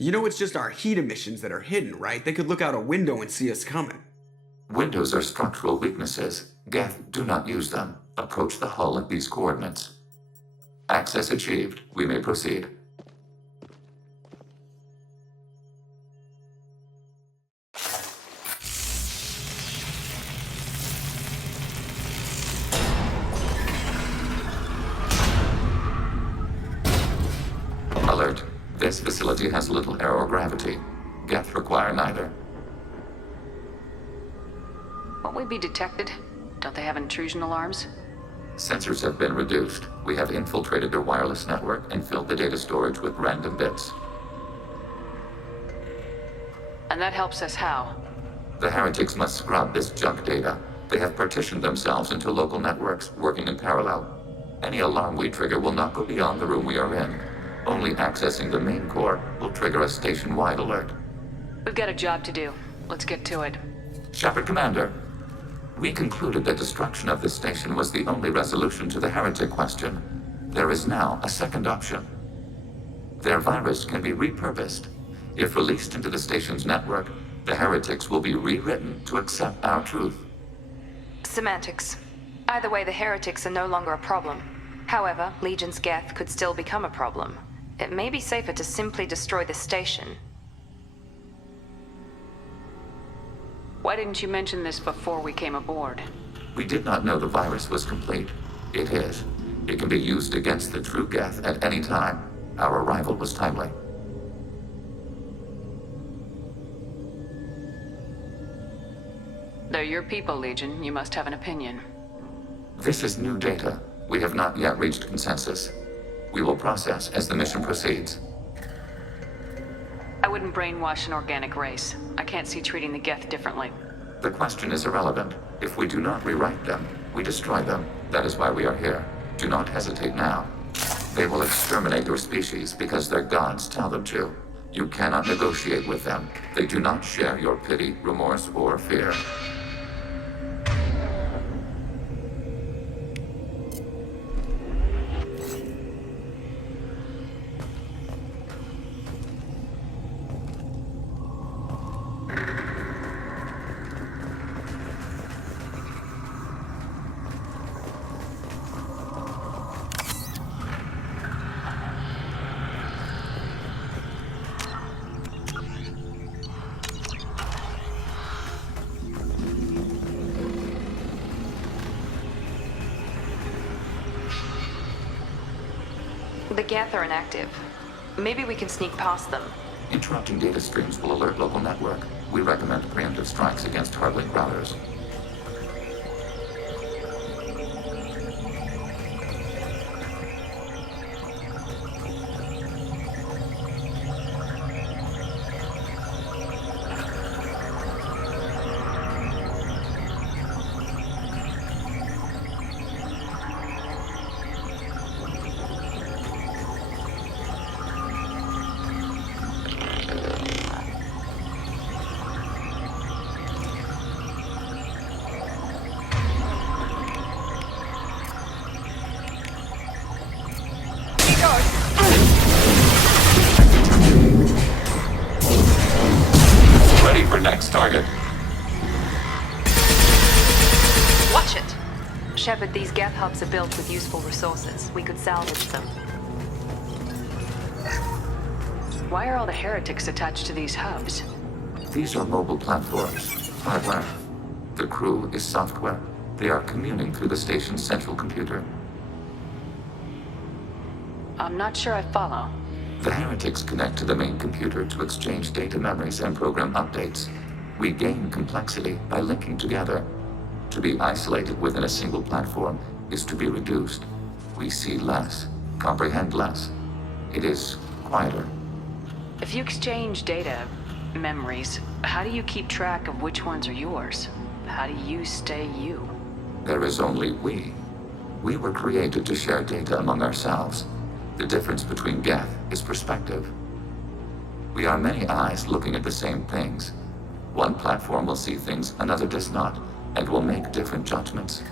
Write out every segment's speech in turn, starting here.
You know it's just our heat emissions that are hidden, right? They could look out a window and see us coming. Windows are structural weaknesses. Geth, do not use them. Approach the hull at these coordinates. Access achieved. We may proceed. Alert. This facility has little aerogravity. Geth require neither. Won't we be detected? Don't they have intrusion alarms? Sensors have been reduced. We have infiltrated their wireless network and filled the data storage with random bits. And that helps us how? The heretics must scrub this junk data. They have partitioned themselves into local networks, working in parallel. Any alarm we trigger will not go beyond the room we are in. Only accessing the main core will trigger a station-wide alert. We've got a job to do. Let's get to it. Shepard Commander, we concluded that destruction of this station was the only resolution to the heretic question. There is now a second option. Their virus can be repurposed. If released into the station's network, the heretics will be rewritten to accept our truth. Semantics. Either way, the heretics are no longer a problem. However, Legion's Geth could still become a problem. It may be safer to simply destroy the station. Why didn't you mention this before we came aboard? We did not know the virus was complete. It is. It can be used against the true Geth at any time. Our arrival was timely. They're your people, Legion. You must have an opinion. This is new data. We have not yet reached consensus. We will process as the mission proceeds. I wouldn't brainwash an organic race. I can't see treating the Geth differently. The question is irrelevant. If we do not rewrite them, we destroy them. That is why we are here. Do not hesitate now. They will exterminate your species because their gods tell them to. You cannot negotiate with them. They do not share your pity, remorse, or fear. The Geth are inactive. Maybe we can sneak past them. Interrupting data streams will alert local network. We recommend preemptive strikes against hardlink routers. Ready for next target. Watch it! Shepard, these geth hubs are built with useful resources. We could salvage them. Why are all the heretics attached to these hubs? These are mobile platforms, hardware. The crew is software. They are communing through the station's central computer. I'm not sure I follow. The heretics connect to the main computer to exchange data memories and program updates. We gain complexity by linking together. To be isolated within a single platform is to be reduced. We see less, comprehend less. It is quieter. If you exchange data, memories, how do you keep track of which ones are yours? How do you stay you? There is only we. We were created to share data among ourselves. The difference between geth is perspective. We are many eyes looking at the same things. One platform will see things another does not, and will make different judgments.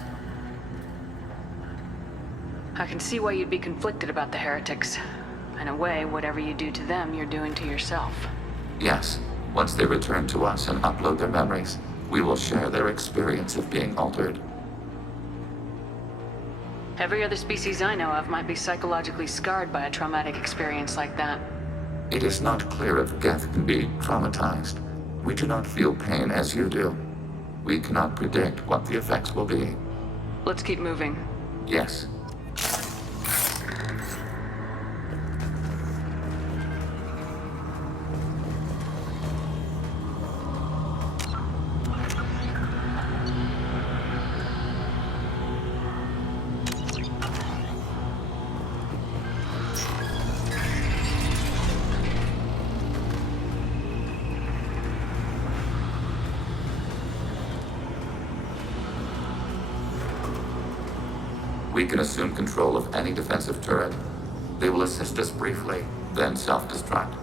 I can see why you'd be conflicted about the heretics. In a way, whatever you do to them, you're doing to yourself. Yes, once they return to us and upload their memories, we will share their experience of being altered. Every other species I know of might be psychologically scarred by a traumatic experience like that. It is not clear if geth can be traumatized. We do not feel pain as you do. We cannot predict what the effects will be. Let's keep moving. Yes. We can assume control of any defensive turret. They will assist us briefly, then self-destruct.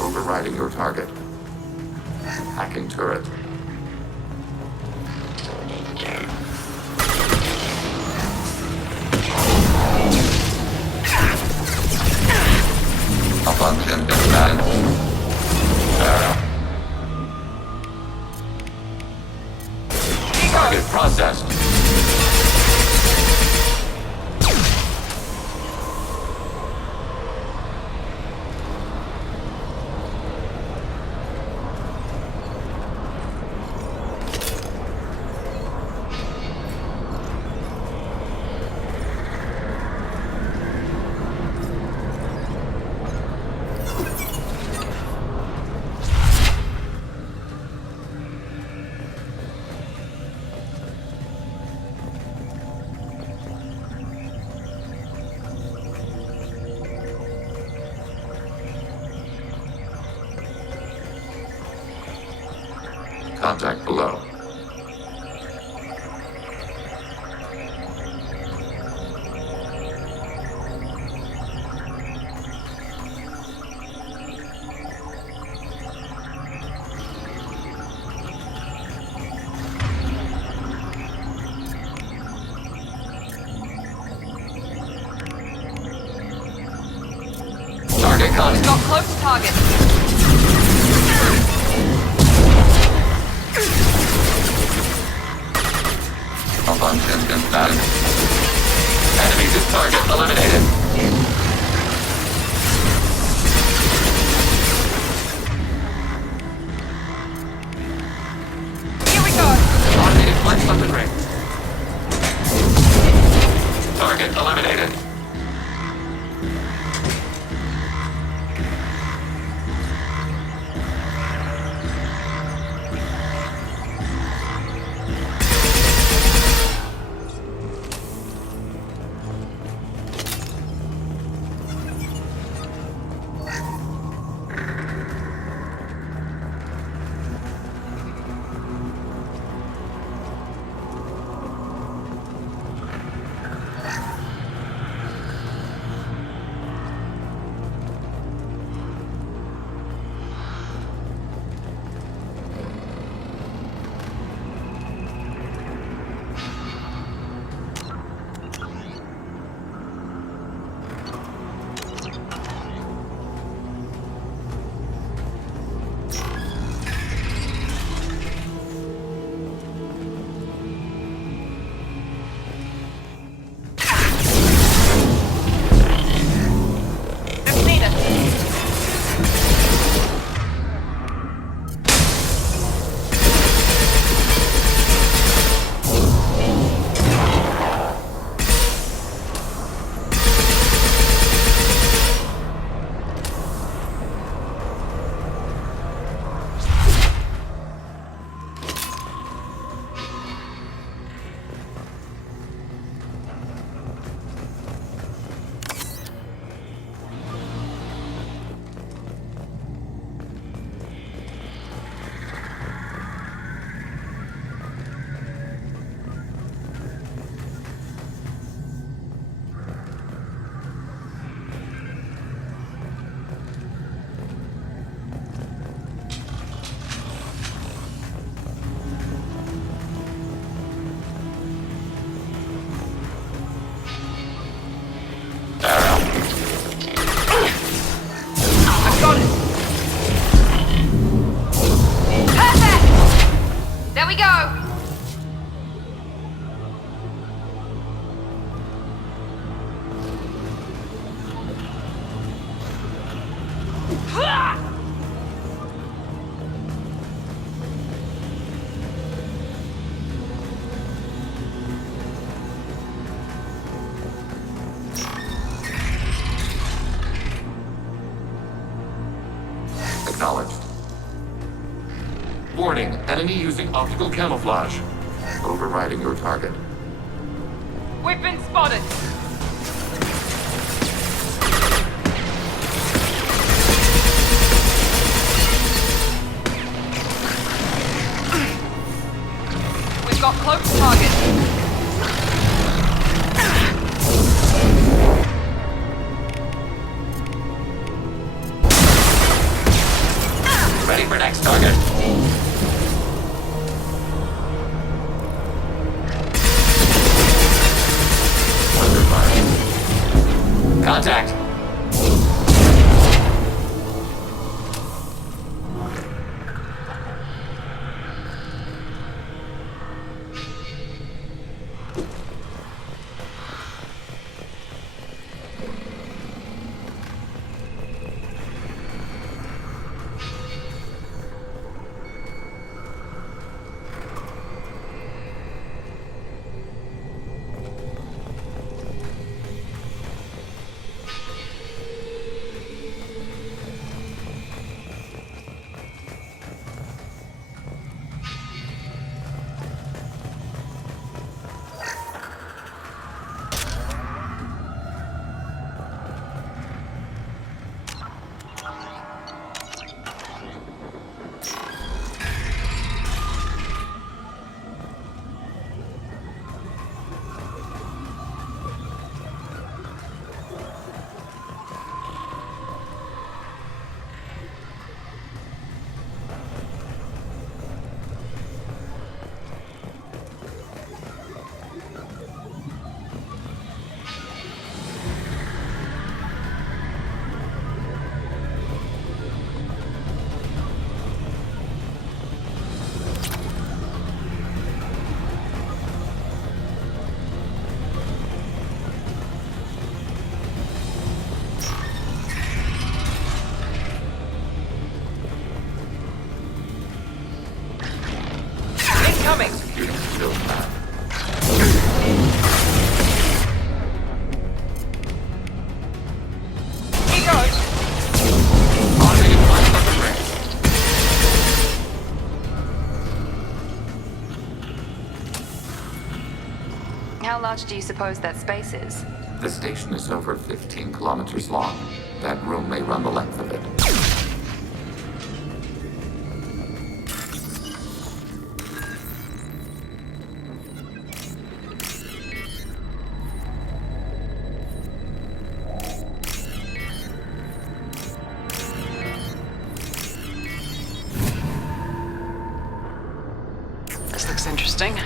Overriding your target. Hacking turret. Malfunction imbalance. Target processed. Contact below. Target contact. Got close target. Malfunction imbalance. Enemy to target eliminated. Here we go. Automated flight weapon ring. Target eliminated. Acknowledged. Warning, enemy using optical camouflage. Overriding your target. We've been spotted! We've got close target. Ready for next target. Under fire. Contact. Incoming! Executing shield path. He goes! Launching in 500 range. How large do you suppose that space is? The station is over 15 kilometers long. That room may run the length of it. This looks interesting.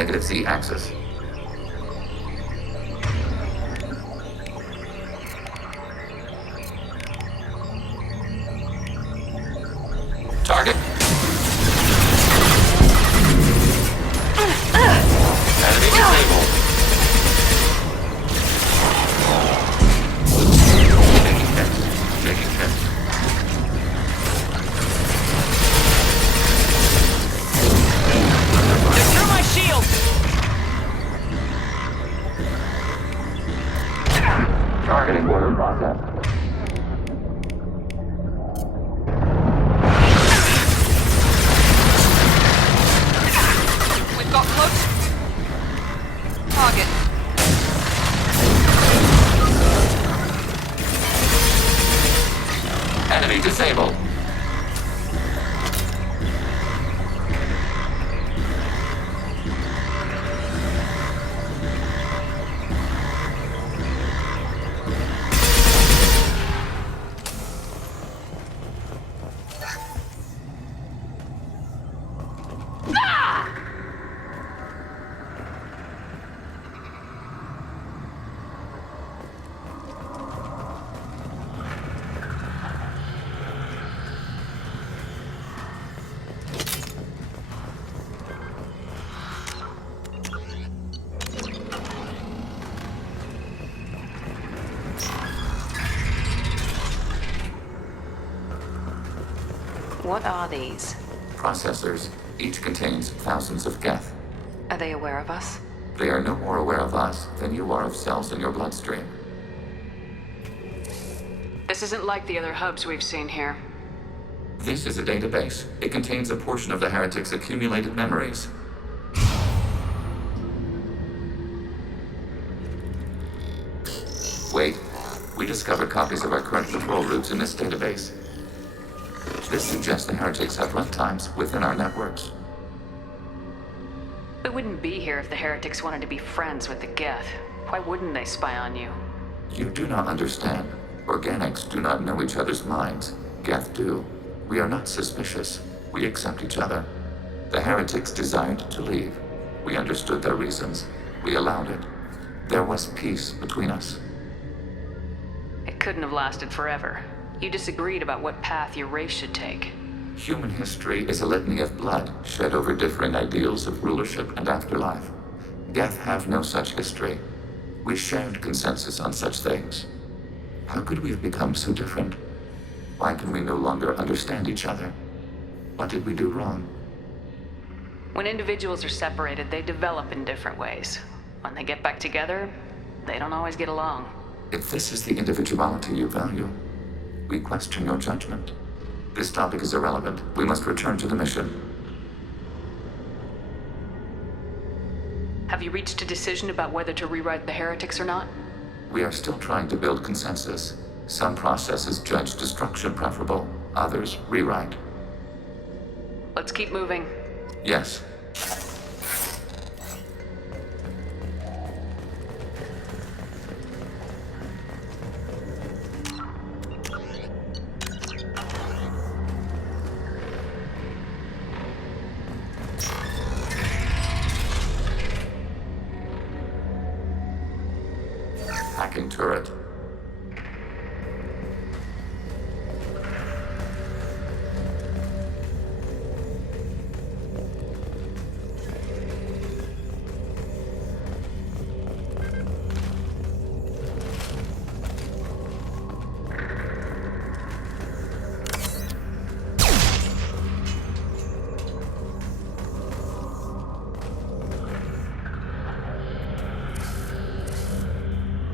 negative Z axis. Target. Enemy disabled. Taking hits. Secure my shield! Targeting order process. We've got close target. Enemy disabled. What are these? Processors. Each contains thousands of geth. Are they aware of us? They are no more aware of us than you are of cells in your bloodstream. This isn't like the other hubs we've seen here. This is a database. It contains a portion of the Heretic's accumulated memories. Wait. We discovered copies of our current patrol routes in this database. This suggests the Heretics have runtimes within our networks. We wouldn't be here if the Heretics wanted to be friends with the Geth. Why wouldn't they spy on you? You do not understand. Organics do not know each other's minds. Geth do. We are not suspicious. We accept each other. The Heretics desired to leave. We understood their reasons. We allowed it. There was peace between us. It couldn't have lasted forever. You disagreed about what path your race should take. Human history is a litany of blood shed over differing ideals of rulership and afterlife. Geth have no such history. We shared consensus on such things. How could we have become so different? Why can we no longer understand each other? What did we do wrong? When individuals are separated, they develop in different ways. When they get back together, they don't always get along. If this is the individuality you value, we question your judgment. This topic is irrelevant. We must return to the mission. Have you reached a decision about whether to rewrite the Heretics or not? We are still trying to build consensus. Some processes judge destruction preferable, others rewrite. Let's keep moving. Yes. Hacking turret.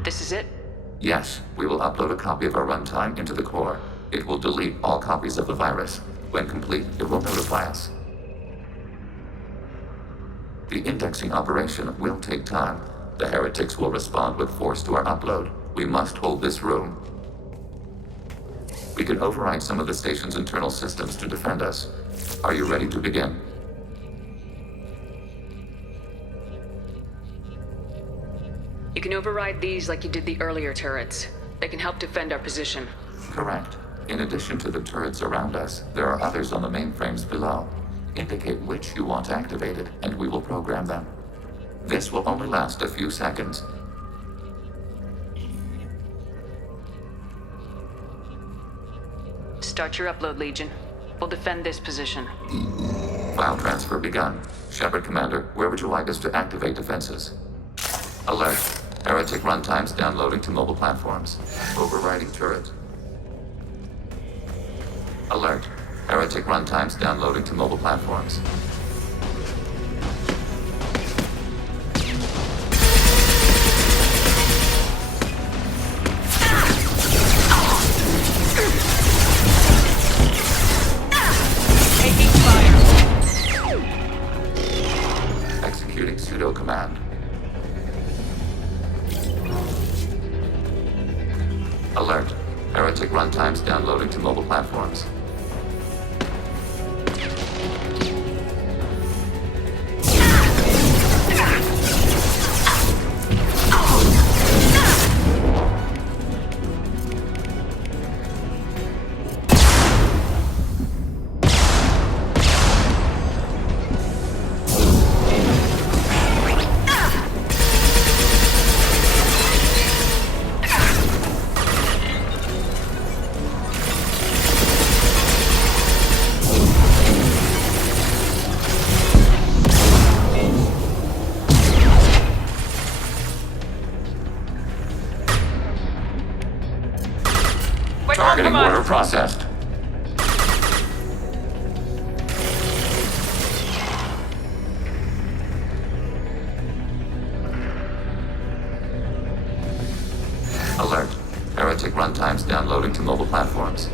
This is it? Yes, we will upload a copy of our runtime into the core. It will delete all copies of the virus. When complete, it will notify us. The indexing operation will take time. The Heretics will respond with force to our upload. We must hold this room. We can override some of the station's internal systems to defend us. Are you ready to begin? You can override these like you did the earlier turrets. They can help defend our position. Correct. In addition to the turrets around us, there are others on the mainframes below. Indicate which you want activated, and we will program them. This will only last a few seconds. Start your upload, Legion. We'll defend this position. File transfer begun. Shepard Commander, where would you like us to activate defenses? Alert. Heretic runtimes downloading to mobile platforms. Overriding turret. Alert. Heretic runtimes downloading to mobile platforms. Taking fire. Executing pseudo command. Alert. Heretic runtimes downloading to mobile platforms. Targeting order processed. Alert. Heretic runtimes downloading to mobile platforms.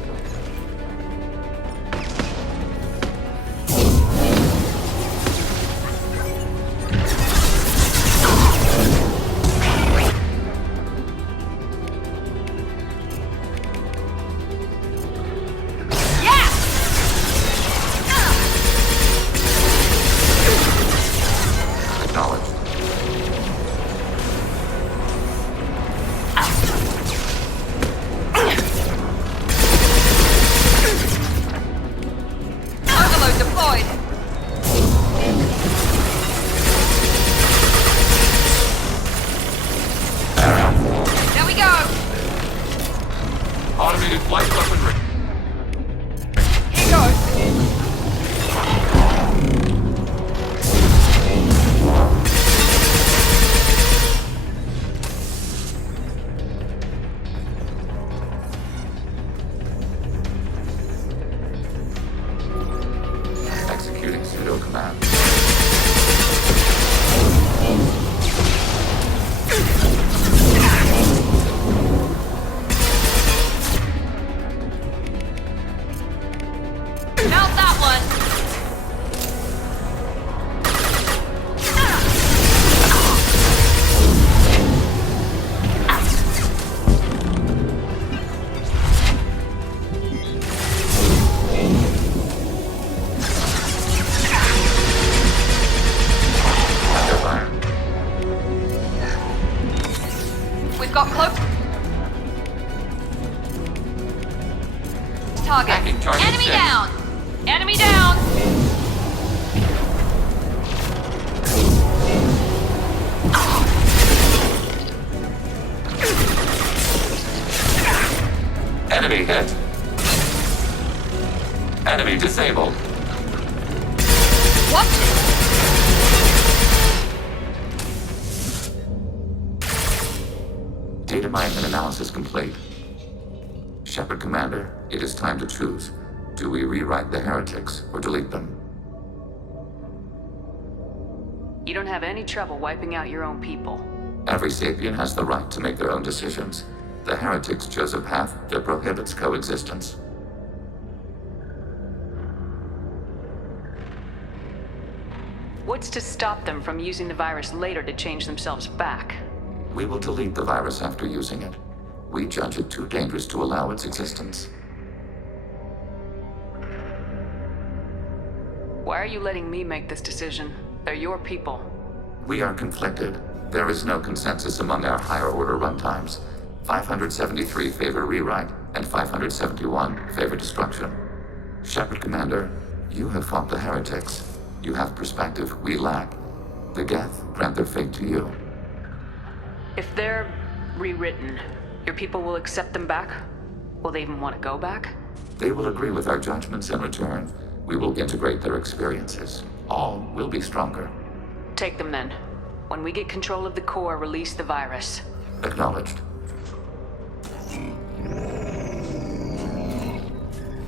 Acknowledged. Overload deployed. There we go. Automated flight weaponry. Here goes. Executing pseudo command. Mount that one. Under fire. We've got cloak. Target. Backing target Enemy six. down. Enemy down. Enemy hit. Enemy disabled. What? Data mine and analysis complete. Shepard Commander, it is time to choose. Do we rewrite the heretics or delete them? You don't have any trouble wiping out your own people. Every sapient has the right to make their own decisions. The heretics chose a path that prohibits coexistence. What's to stop them from using the virus later to change themselves back? We will delete the virus after using it. We judge it too dangerous to allow its existence. Why are you letting me make this decision? They're your people. We are conflicted. There is no consensus among our higher order runtimes. 573 favor rewrite, and 571 favor destruction. Shepard Commander, you have fought the heretics. You have perspective we lack. The Geth grant their fate to you. If they're rewritten, your people will accept them back? Will they even want to go back? They will agree with our judgments in return. We will integrate their experiences. All will be stronger. Take them then. When we get control of the core, release the virus. Acknowledged.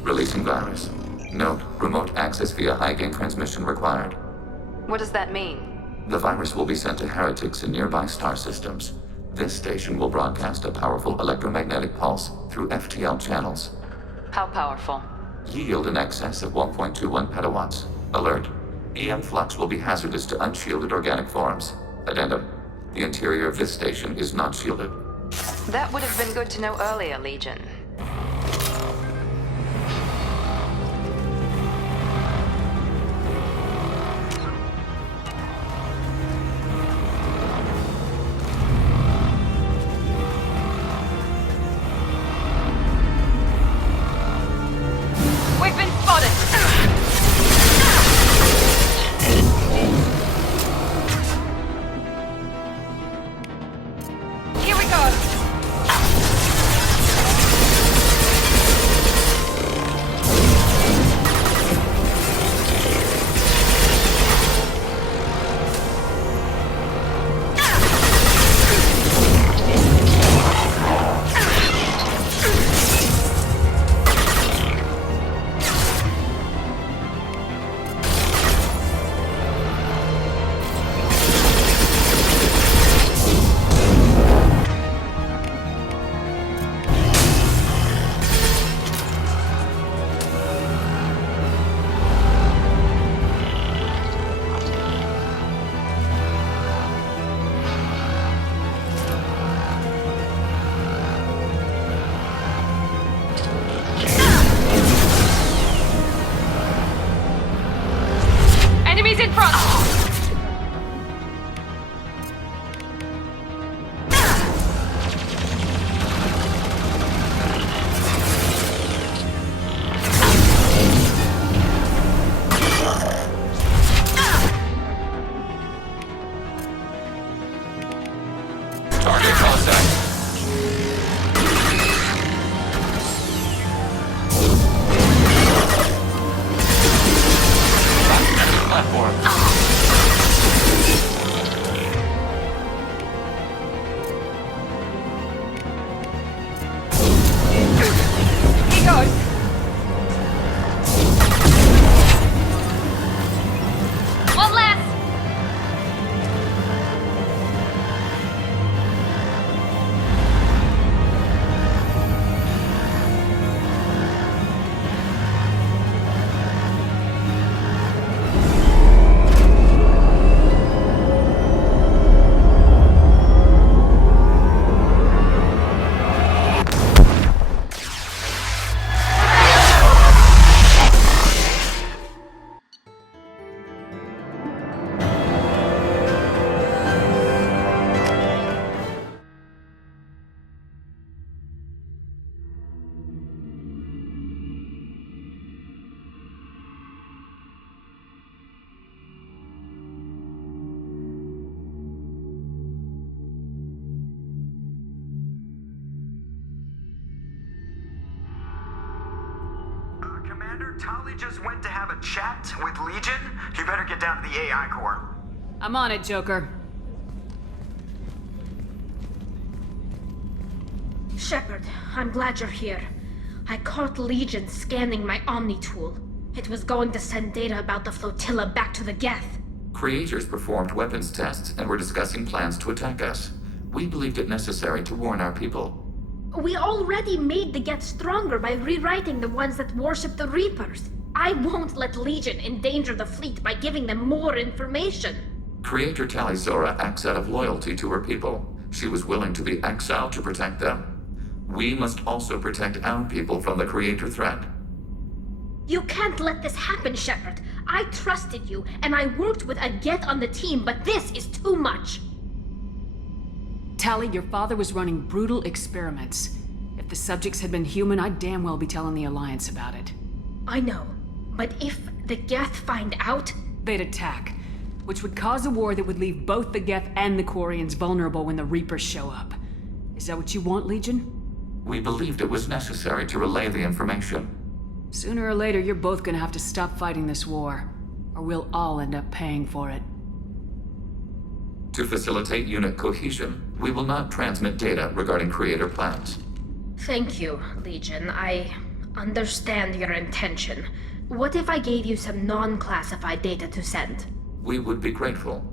Releasing virus. Note, remote access via high-gain transmission required. What does that mean? The virus will be sent to heretics in nearby star systems. This station will broadcast a powerful electromagnetic pulse through FTL channels. How powerful? Yield in excess of 1.21 petawatts. Alert. EM flux will be hazardous to unshielded organic forms. Addendum. The interior of this station is not shielded. That would have been good to know earlier, Legion. We've been spotted! Here we go! Enemies in front! Target contact. Enemy platform. He goes! One less! Commander, Tali just went to have a chat with Legion. You better get down to the AI core. I'm on it, Joker. Shepard, I'm glad you're here. I caught Legion scanning my Omni tool. It was going to send data about the flotilla back to the Geth. Creators performed weapons tests and were discussing plans to attack us. We believed it necessary to warn our people. We already made the Geth stronger by rewriting the ones that worship the Reapers. I won't let Legion endanger the fleet by giving them more information. Creator Tali Zora acts out of loyalty to her people. She was willing to be exiled to protect them. We must also protect our people from the Creator threat. You can't let this happen, Shepard. I trusted you, and I worked with a Geth on the team, but this is too much. Tali, your father was running brutal experiments. If the subjects had been human, I'd damn well be telling the Alliance about it. I know, but if the Geth find out, They'd attack. which would cause a war that would leave both the Geth and the Quarians vulnerable when the Reapers show up. Is that what you want, Legion? We believed it was necessary to relay the information. Sooner or later, you're both gonna have to stop fighting this war, or we'll all end up paying for it. To facilitate unit cohesion, we will not transmit data regarding creator plans. Thank you, Legion. I understand your intention. What if I gave you some non-classified data to send? We would be grateful.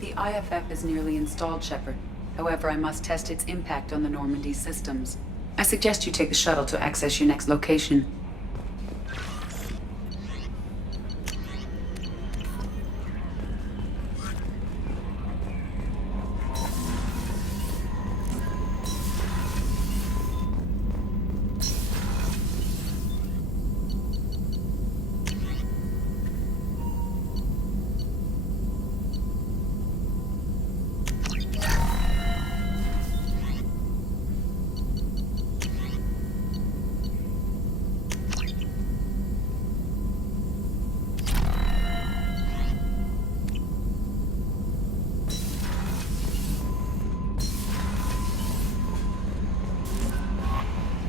The IFF is nearly installed, Shepard. However, I must test its impact on the Normandy systems. I suggest you take the shuttle to access your next location.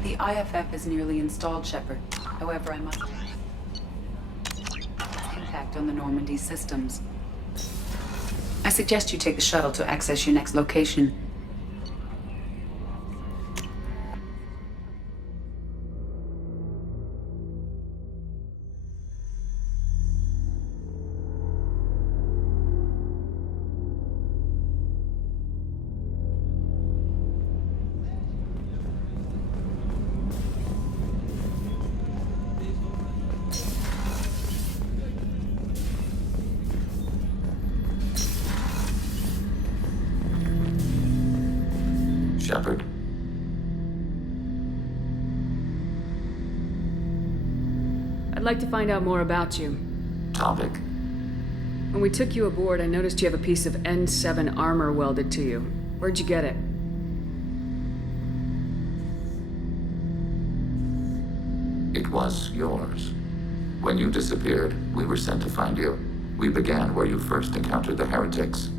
The IFF is nearly installed, Shepard. However, I must impact on the Normandy systems. I suggest you take the shuttle to access your next location. Shepard. I'd like to find out more about you. Topic. When we took you aboard, I noticed you have a piece of N7 armor welded to you. Where'd you get it? It was yours. When you disappeared, we were sent to find you. We began where you first encountered the Heretics.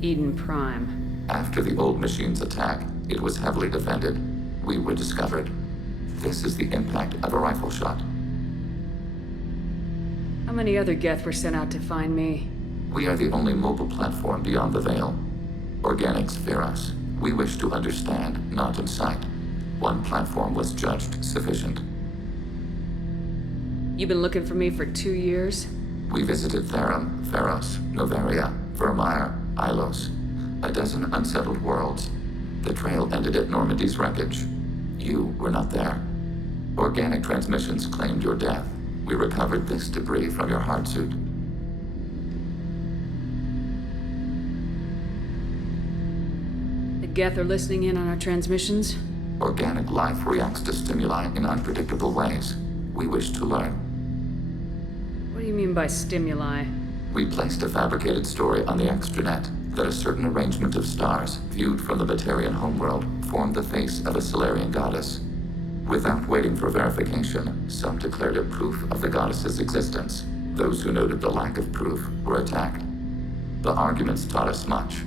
Eden Prime. After the old machine's attack, it was heavily defended. We were discovered. This is the impact of a rifle shot. How many other Geth were sent out to find me? We are the only mobile platform beyond the Veil. Organics fear us. We wish to understand, not incite. One platform was judged sufficient. You've been looking for me for 2 years? We visited Therum, Pharos, Novaria, Vermeer, Ilos. A dozen unsettled worlds. The trail ended at Normandy's wreckage. You were not there. Organic transmissions claimed your death. We recovered this debris from your hard suit. The Geth are listening in on our transmissions? Organic life reacts to stimuli in unpredictable ways. We wish to learn. What do you mean by stimuli? We placed a fabricated story on the extranet that a certain arrangement of stars, viewed from the Batarian homeworld, formed the face of a Solarian goddess. Without waiting for verification, some declared it proof of the goddess's existence. Those who noted the lack of proof were attacked. The arguments taught us much.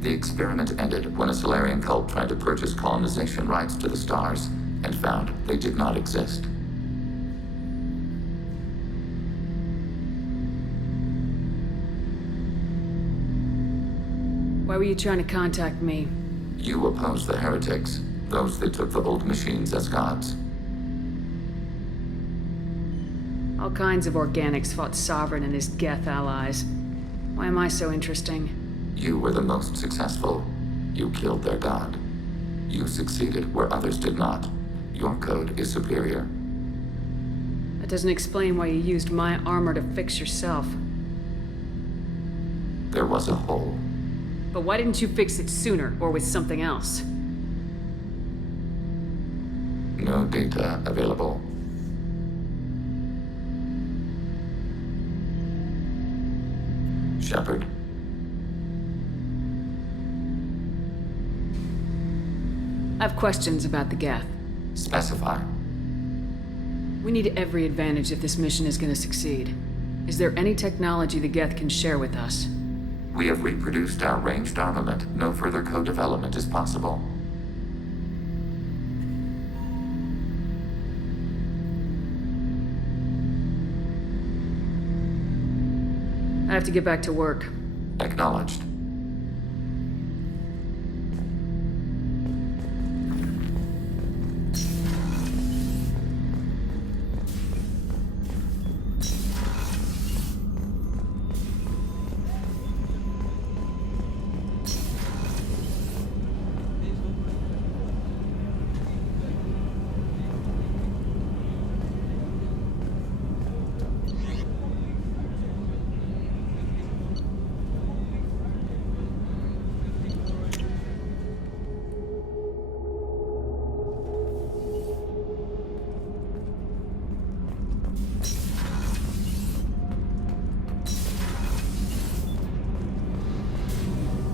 The experiment ended when a Solarian cult tried to purchase colonization rights to the stars and found they did not exist. Why were you trying to contact me? You opposed the Heretics, those that took the old machines as gods. All kinds of organics fought Sovereign and his Geth allies. Why am I so interesting? You were the most successful. You killed their god. You succeeded where others did not. Your code is superior. That doesn't explain why you used my armor to fix yourself. There was a hole. But why didn't you fix it sooner, or with something else? No data available. Shepard. I have questions about the Geth. Specify. We need every advantage if this mission is going to succeed. Is there any technology the Geth can share with us? We have reproduced our ranged armament. No further co-development is possible. I have to get back to work. Acknowledged.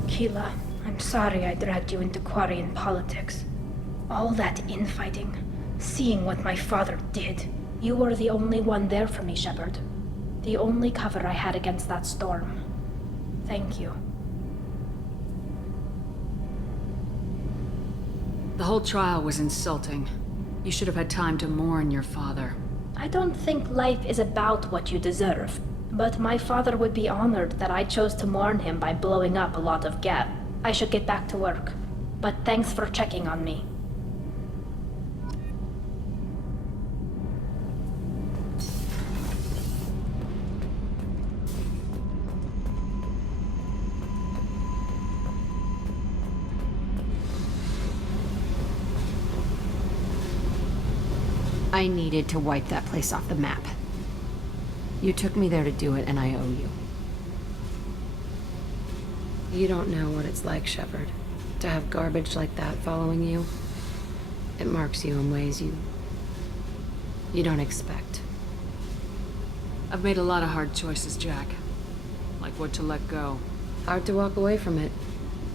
Keela, I'm sorry I dragged you into Quarian politics. All that infighting, seeing what my father did. You were the only one there for me, Shepard. The only cover I had against that storm. Thank you. The whole trial was insulting. You should have had time to mourn your father. I don't think life is about what you deserve, but my father would be honored that I chose to mourn him by blowing up a lot of Geth. I should get back to work, but thanks for checking on me. I needed to wipe that place off the map. You took me there to do it, and I owe you. You don't know what it's like, Shepard, to have garbage like that following you. It marks you in ways you don't expect. I've made a lot of hard choices, Jack. Like what to let go. Hard to walk away from it.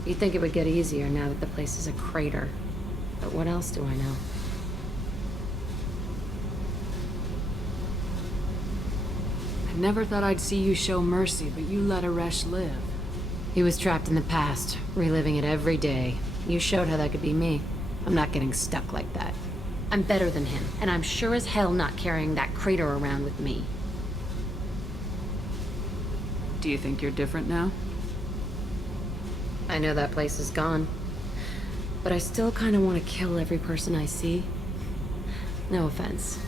You'd think it would get easier now that the place is a crater. But what else do I know? I never thought I'd see you show mercy, but you let Aresh live. He was trapped in the past, reliving it every day. You showed how that could be me. I'm not getting stuck like that. I'm better than him, and I'm sure as hell not carrying that crater around with me. Do you think you're different now? I know that place is gone. But I still kind of want to kill every person I see. No offense.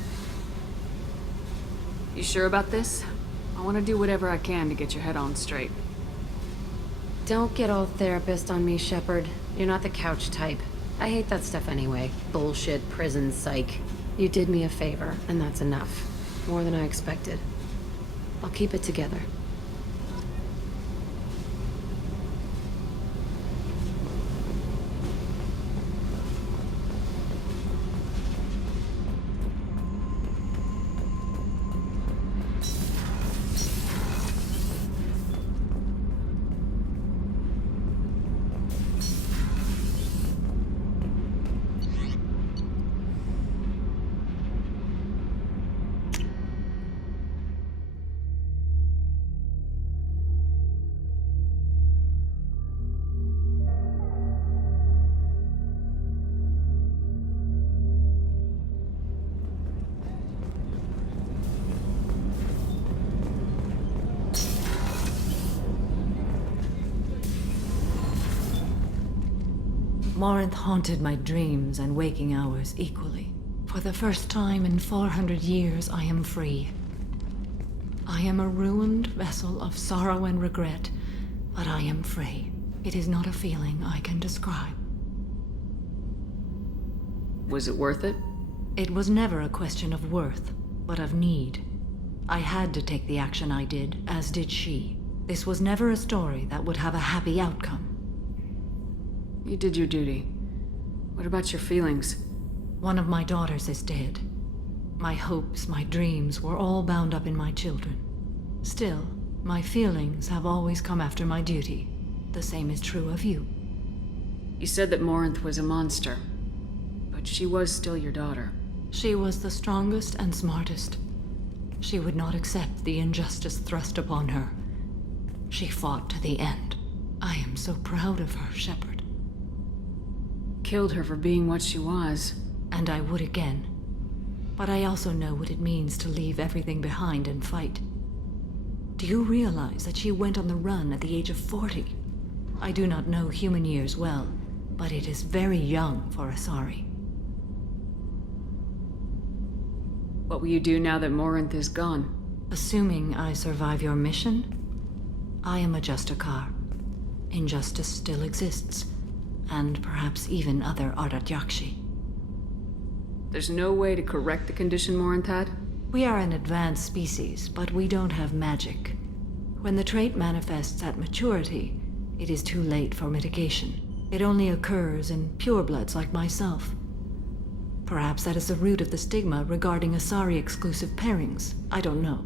You sure about this? I want to do whatever I can to get your head on straight. Don't get all therapist on me, Shepard. You're not the couch type. I hate that stuff anyway. Bullshit, prison, psych. You did me a favor, and that's enough. More than I expected. I'll keep it together. Morinth haunted my dreams and waking hours equally. For the first time in 400 years, I am free. I am a ruined vessel of sorrow and regret, but I am free. It is not a feeling I can describe. Was it worth it? It was never a question of worth, but of need. I had to take the action I did, as did she. This was never a story that would have a happy outcome. You did your duty. What about your feelings? One of my daughters is dead. My hopes, my dreams were all bound up in my children. Still, my feelings have always come after my duty. The same is true of you. You said that Morinth was a monster, but she was still your daughter. She was the strongest and smartest. She would not accept the injustice thrust upon her. She fought to the end. I am so proud of her, Shepard. Killed her for being what she was. And I would again. But I also know what it means to leave everything behind and fight. Do you realize that she went on the run at the age of 40? I do not know human years well, but it is very young for Asari. What will you do now that Morinth is gone? Assuming I survive your mission, I am a Justikar. Injustice still exists, and perhaps even other Ardat Yakshi. There's no way to correct the condition Morinth had? We are an advanced species, but we don't have magic. When the trait manifests at maturity, it is too late for mitigation. It only occurs in purebloods like myself. Perhaps that is the root of the stigma regarding Asari-exclusive pairings. I don't know.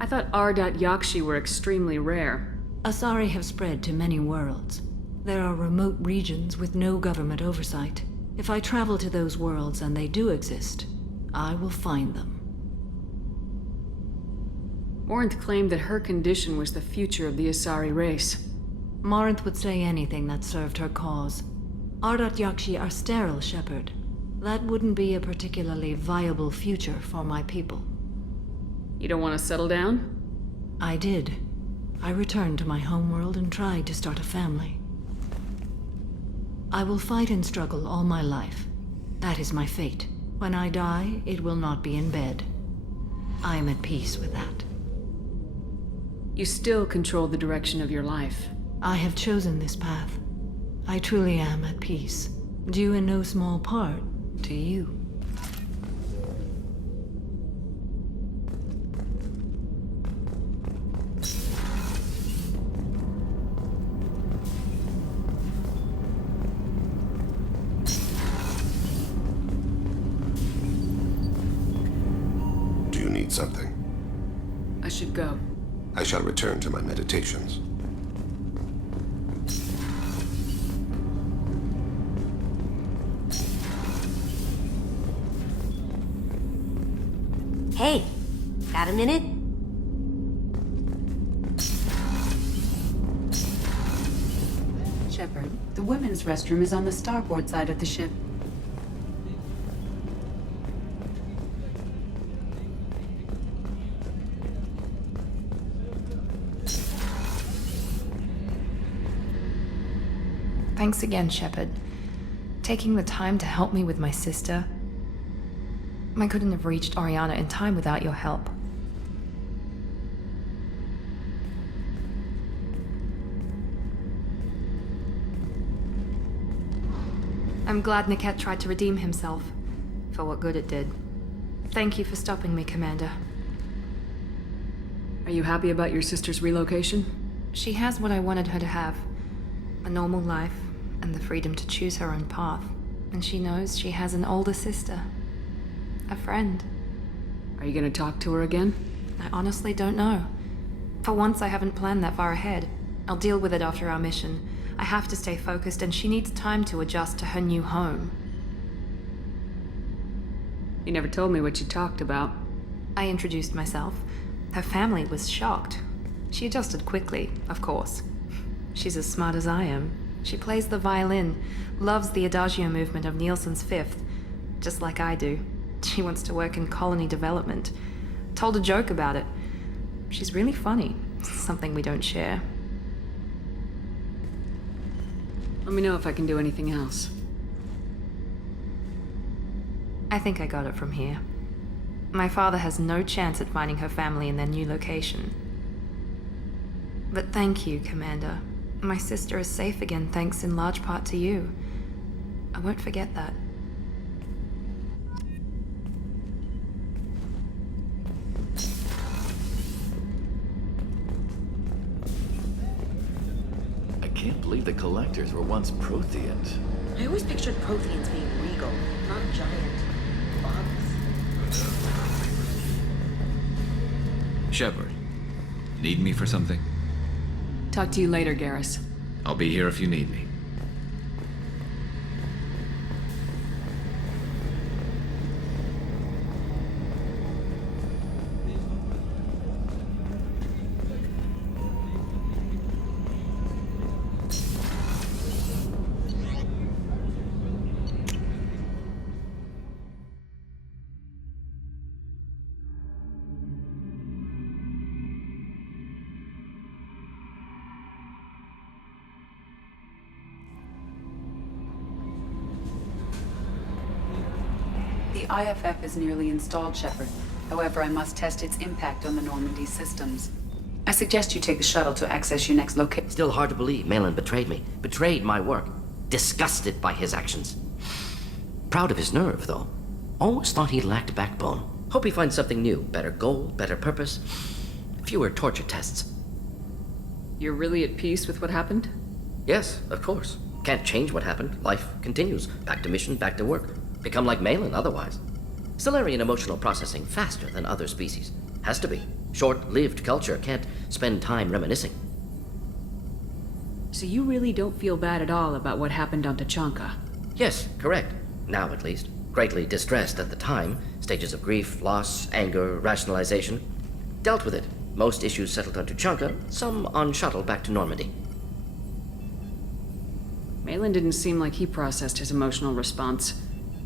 I thought Ardat Yakshi were extremely rare. Asari have spread to many worlds. There are remote regions with no government oversight. If I travel to those worlds and they do exist, I will find them. Morinth claimed that her condition was the future of the Asari race. Morinth would say anything that served her cause. Ardat Yakshi are sterile, Shepard. That wouldn't be a particularly viable future for my people. You don't want to settle down? I did. I returned to my homeworld and tried to start a family. I will fight and struggle all my life. That is my fate. When I die, it will not be in bed. I am at peace with that. You still control the direction of your life. I have chosen this path. I truly am at peace, due in no small part to you. Do you need something? I should go. I shall return to my meditations. Hey, got a minute? Shepard, the women's restroom is on the starboard side of the ship. Thanks again, Shepard. Taking the time to help me with my sister. I couldn't have reached Oriana in time without your help. I'm glad Niket tried to redeem himself, for what good it did. Thank you for stopping me, Commander. Are you happy about your sister's relocation? She has what I wanted her to have. A normal life, and the freedom to choose her own path. And she knows she has an older sister. A friend. Are you gonna talk to her again? I honestly don't know. For once, I haven't planned that far ahead. I'll deal with it after our mission. I have to stay focused, and she needs time to adjust to her new home. You never told me what you talked about. I introduced myself. Her family was shocked. She adjusted quickly, of course. She's as smart as I am. She plays the violin, loves the Adagio movement of Nielsen's Fifth, just like I do. She wants to work in colony development. Told a joke about it. She's really funny. Something we don't share. Let me know if I can do anything else. I think I got it from here. My father has no chance at finding her family in their new location. But thank you, Commander. My sister is safe again thanks in large part to you. I won't forget that. I can't believe believe the Collectors were once Protheans. I always pictured Protheans being regal, not giant bugs. Shepard, need me for something? Talk to you later, Garrus. I'll be here if you need me. The IFF is nearly installed, Shepard. However, I must test its impact on the Normandy systems. I suggest you take the shuttle to access your next location. Still hard to believe Malin betrayed me. Betrayed my work. Disgusted by his actions. Proud of his nerve, though. Always thought he lacked backbone. Hope he finds something new. Better goal, better purpose. Fewer torture tests. You're really at peace with what happened? Yes, of course. Can't change what happened. Life continues. Back to mission, back to work. Become like Malin otherwise. Solarian emotional processing faster than other species. Has to be. Short-lived culture can't spend time reminiscing. So you really don't feel bad at all about what happened on Tachanka? Yes, correct. Now at least. Greatly distressed at the time. Stages of grief, loss, anger, rationalization. Dealt with it. Most issues settled on Tachanka, some on shuttle back to Normandy. Malin didn't seem like he processed his emotional response.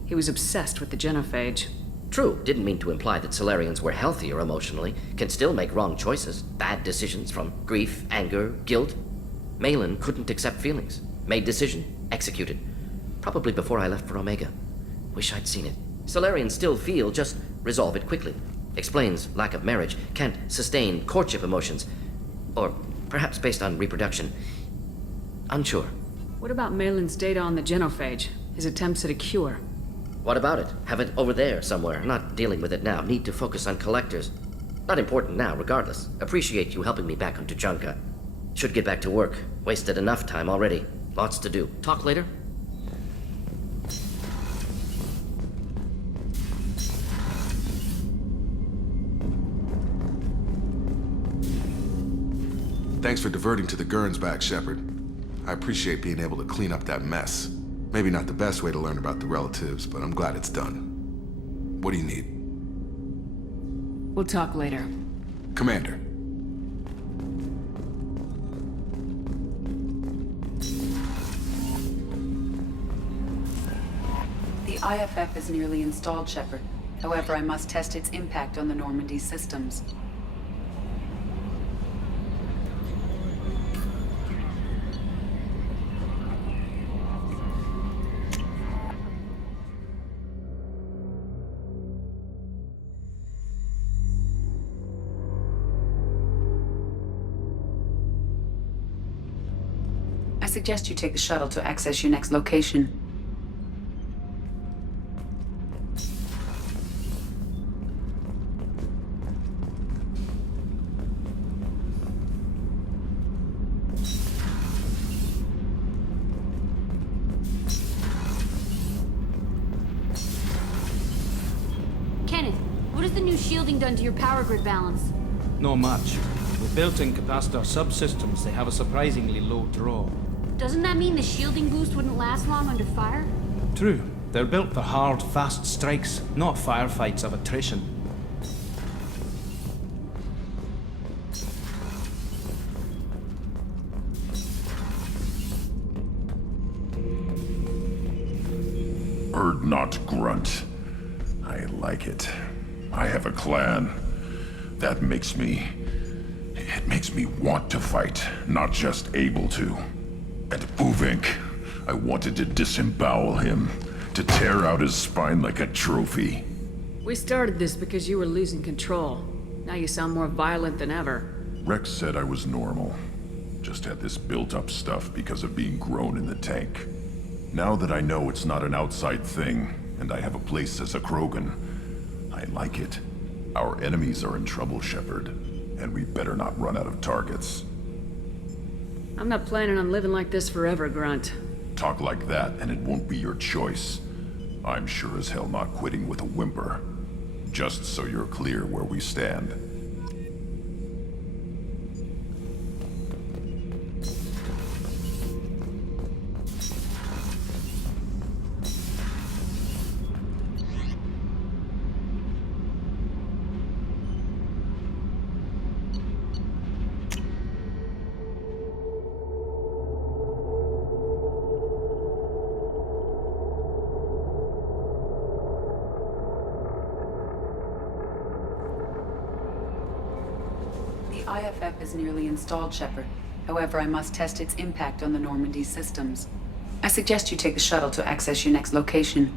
He was obsessed with the genophage. True, didn't mean to imply that Solarians were healthier emotionally, can still make wrong choices, bad decisions from grief, anger, guilt. Malin couldn't accept feelings, made decision, executed. Probably before I left for Omega. Wish I'd seen it. Solarians still feel, just resolve it quickly. Explains lack of marriage, can't sustain courtship emotions. Or perhaps based on reproduction. Unsure. What about Malin's data on the genophage? His attempts at a cure? What about it? Have it over there somewhere. Not dealing with it now. Need to focus on Collectors. Not important now, regardless. Appreciate you helping me back on Tachanka. Should get back to work. Wasted enough time already. Lots to do. Talk later? Thanks for diverting to the Gurns back, Shepard. I appreciate being able to clean up that mess. Maybe not the best way to learn about the relatives, but I'm glad it's done. What do you need? We'll talk later. Commander. The IFF is nearly installed, Shepard. However, I must test its impact on the Normandy systems. I suggest you take the shuttle to access your next location. Kenneth, what has the new shielding done to your power grid balance? Not much. With built-in capacitor subsystems, they have a surprisingly low draw. Doesn't that mean the shielding boost wouldn't last long under fire? True. They're built for hard, fast strikes, not firefights of attrition. Bird not grunt. I like it. I have a clan. That makes me... It makes me want to fight, not just able to. At Uvink, I wanted to disembowel him, to tear out his spine like a trophy. We started this because you were losing control. Now you sound more violent than ever. Rex said I was normal. Just had this built-up stuff because of being grown in the tank. Now that I know it's not an outside thing, and I have a place as a Krogan, I like it. Our enemies are in trouble, Shepard, and we better not run out of targets. I'm not planning on living like this forever, Grunt. Talk like that, and it won't be your choice. I'm sure as hell not quitting with a whimper. Just so you're clear where we stand. The IFF is nearly installed, Shepard. However, I must test its impact on the Normandy systems. I suggest you take the shuttle to access your next location.